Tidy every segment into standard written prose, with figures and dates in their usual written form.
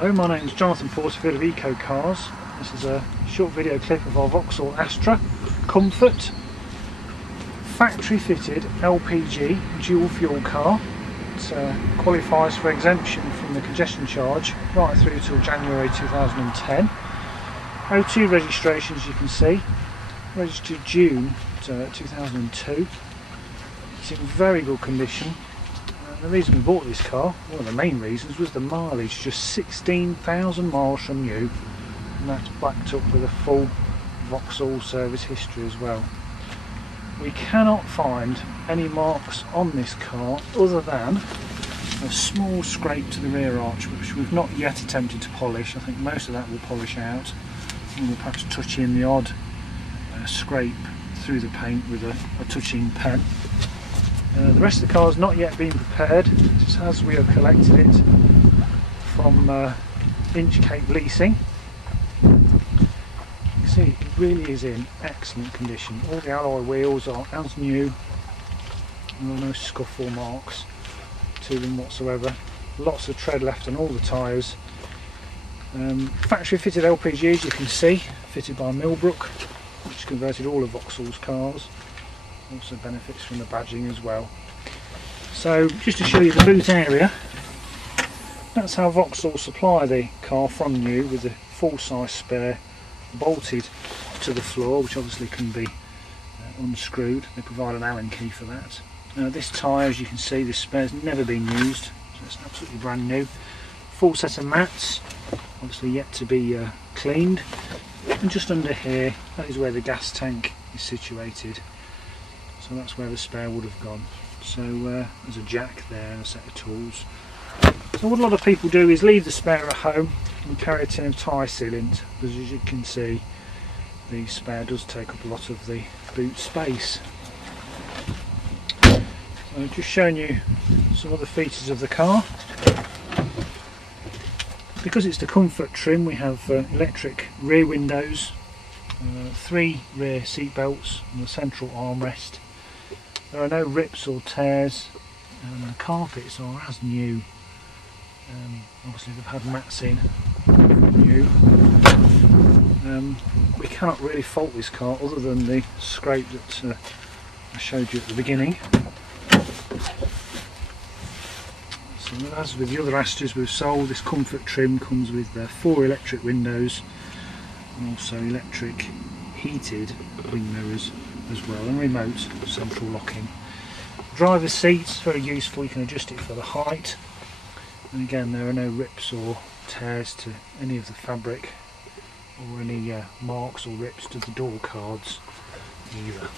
Hello, my name is Jonathan Porterfield of Eco Cars. This is a short video clip of our Vauxhall Astra Comfort factory fitted LPG dual fuel car. It qualifies for exemption from the congestion charge right through till January 2010. O2 registration, as you can see, registered June 2002. It's in very good condition. The reason we bought this car, one of the main reasons, was the mileage, just 16,000 miles from new, and that's backed up with a full Vauxhall service history as well. We cannot find any marks on this car other than a small scrape to the rear arch, which we've not yet attempted to polish. I think most of that will polish out, and we'll perhaps touch in the odd scrape through the paint with a touching pen. The rest of the car has not yet been prepared, just as we have collected it from Inchcape Leasing. You can see it really is in excellent condition. All the alloy wheels are as new, and there are no scuff or marks to them whatsoever. Lots of tread left on all the tyres. Factory fitted LPG, as you can see, fitted by Millbrook, which converted all of Vauxhall's cars. Also benefits from the badging as well. So just to show you the boot area, that's how Vauxhall supply the car from new, with a full-size spare bolted to the floor, which obviously can be unscrewed. They provide an Allen key for that. This tyre, as you can see, this spare's never been used, so it's absolutely brand new. Full set of mats, obviously yet to be cleaned, and just under here, that is where the gas tank is situated. So that's where the spare would have gone. So there's a jack there and a set of tools. So what a lot of people do is leave the spare at home and carry a tin of tyre sealant, because as you can see, the spare does take up a lot of the boot space. So just showing you some other features of the car. Because it's the Comfort trim, we have electric rear windows, 3 rear seat belts and a central armrest. There are no rips or tears, and the carpets are as new. Obviously they've had mats in, new. We cannot really fault this car other than the scrape that I showed you at the beginning. So as with the other Astras we've sold, this Comfort trim comes with 4 electric windows and also electric heated wing mirrors as well, and remote central locking. Driver's seats, very useful, you can adjust it for the height, and again there are no rips or tears to any of the fabric or any marks or rips to the door cards either.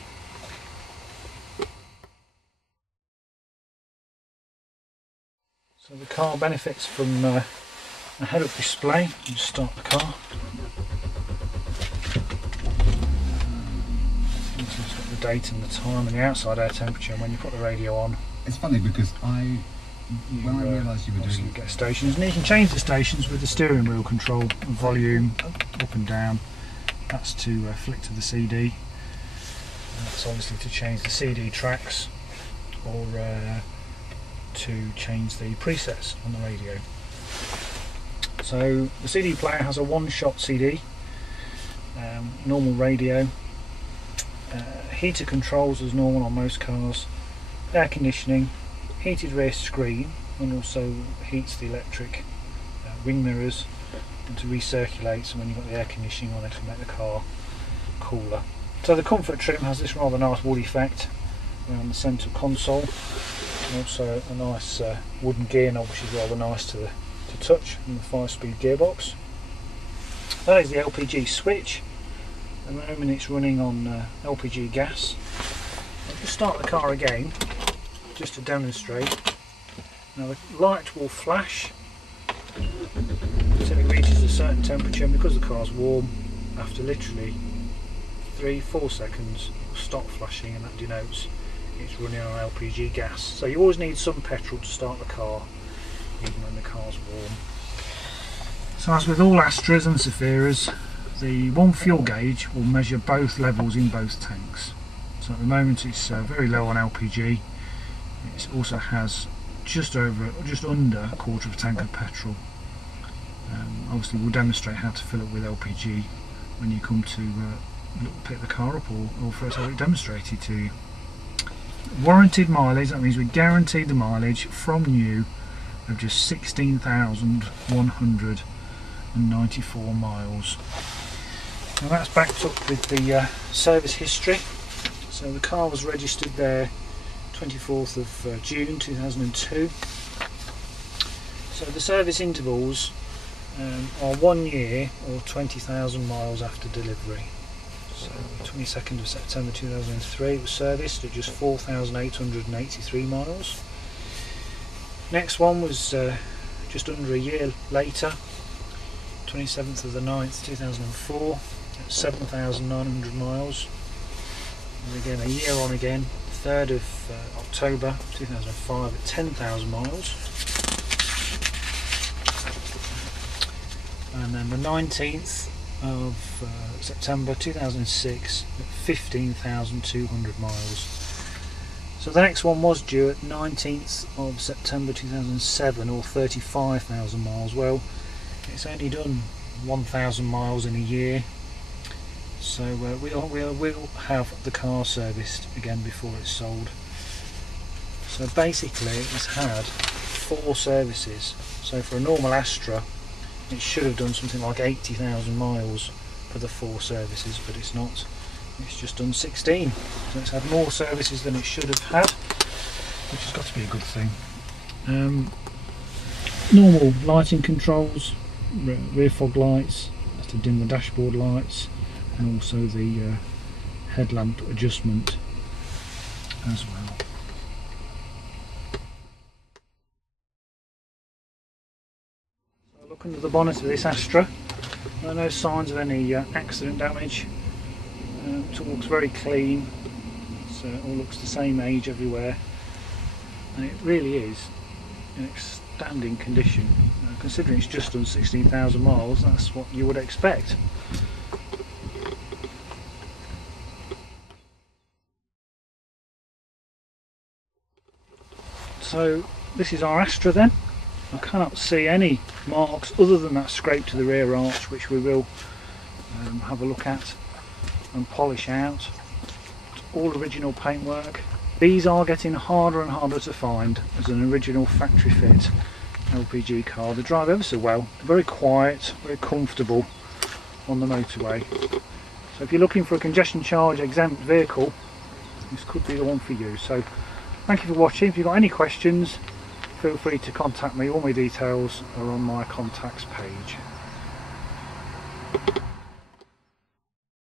So the car benefits from a head-up display. You just start the car. The date and the time and the outside air temperature, and when you put the radio on, it's funny because when I realised you were doing it, get stations, and you can change the stations with the steering wheel control, volume up and down. That's to flick to the CD. That's obviously to change the CD tracks, or to change the presets on the radio. So the CD player has a one-shot CD, normal radio. Heater controls as normal on most cars, air conditioning, heated rear screen, and also heats the electric wing mirrors, and to recirculate, so when you've got the air conditioning on, it will make the car cooler. So the Comfort trim has this rather nice wood effect around the centre console, and also a nice wooden gear knob, which is rather nice to touch, and the 5-speed gearbox. That is the LPG Switch. At the moment it's running on LPG gas. I'll just start the car again just to demonstrate. Now the light will flash until it reaches a certain temperature, and because the car's warm, after literally 3-4 seconds it will stop flashing, and that denotes it's running on LPG gas. So you always need some petrol to start the car, even when the car's warm. So as with all Astras and Saphiras, the one fuel gauge will measure both levels in both tanks. So at the moment it's very low on LPG. It also has just under a quarter of a tank of petrol. Obviously we'll demonstrate how to fill it with LPG when you come to pick the car up, or for us to have it demonstrated to you. Warranted mileage, that means we guaranteed the mileage from new of just 16,194 miles. Now that's backed up with the service history. So the car was registered there 24th of June 2002. So the service intervals are 1 year or 20,000 miles after delivery. So 22nd of September 2003 it was serviced at just 4,883 miles. Next one was just under a year later, 27th of the 9th 2004 at 7,900 miles. And again a year on again, 3rd of October 2005 at 10,000 miles. And then the 19th of September 2006 at 15,200 miles. So the next one was due at 19th of September 2007 or 35,000 miles. Well, it's only done 1,000 miles in a year, so we'll have the car serviced again before it's sold. So basically it's had 4 services. So for a normal Astra it should have done something like 80,000 miles for the 4 services, but it's not. It's just done 16. So it's had more services than it should have had, which has got to be a good thing. Normal lighting controls, rear fog lights, that's to dim the dashboard lights, and also the headlamp adjustment as well. Look under the bonnet of this Astra. There are no signs of any accident damage. It all looks very clean. It all looks the same age everywhere, and it really is in outstanding condition. Considering it's just done 16,000 miles, that's what you would expect. So this is our Astra then. I cannot see any marks other than that scrape to the rear arch, which we will have a look at and polish out. It's all original paintwork. These are getting harder and harder to find as an original factory fit LPG car. They drive ever so well, they're very quiet, very comfortable on the motorway. So if you're looking for a congestion charge exempt vehicle, this could be the one for you. So thank you for watching. If you've got any questions, feel free to contact me. All my details are on my contacts page.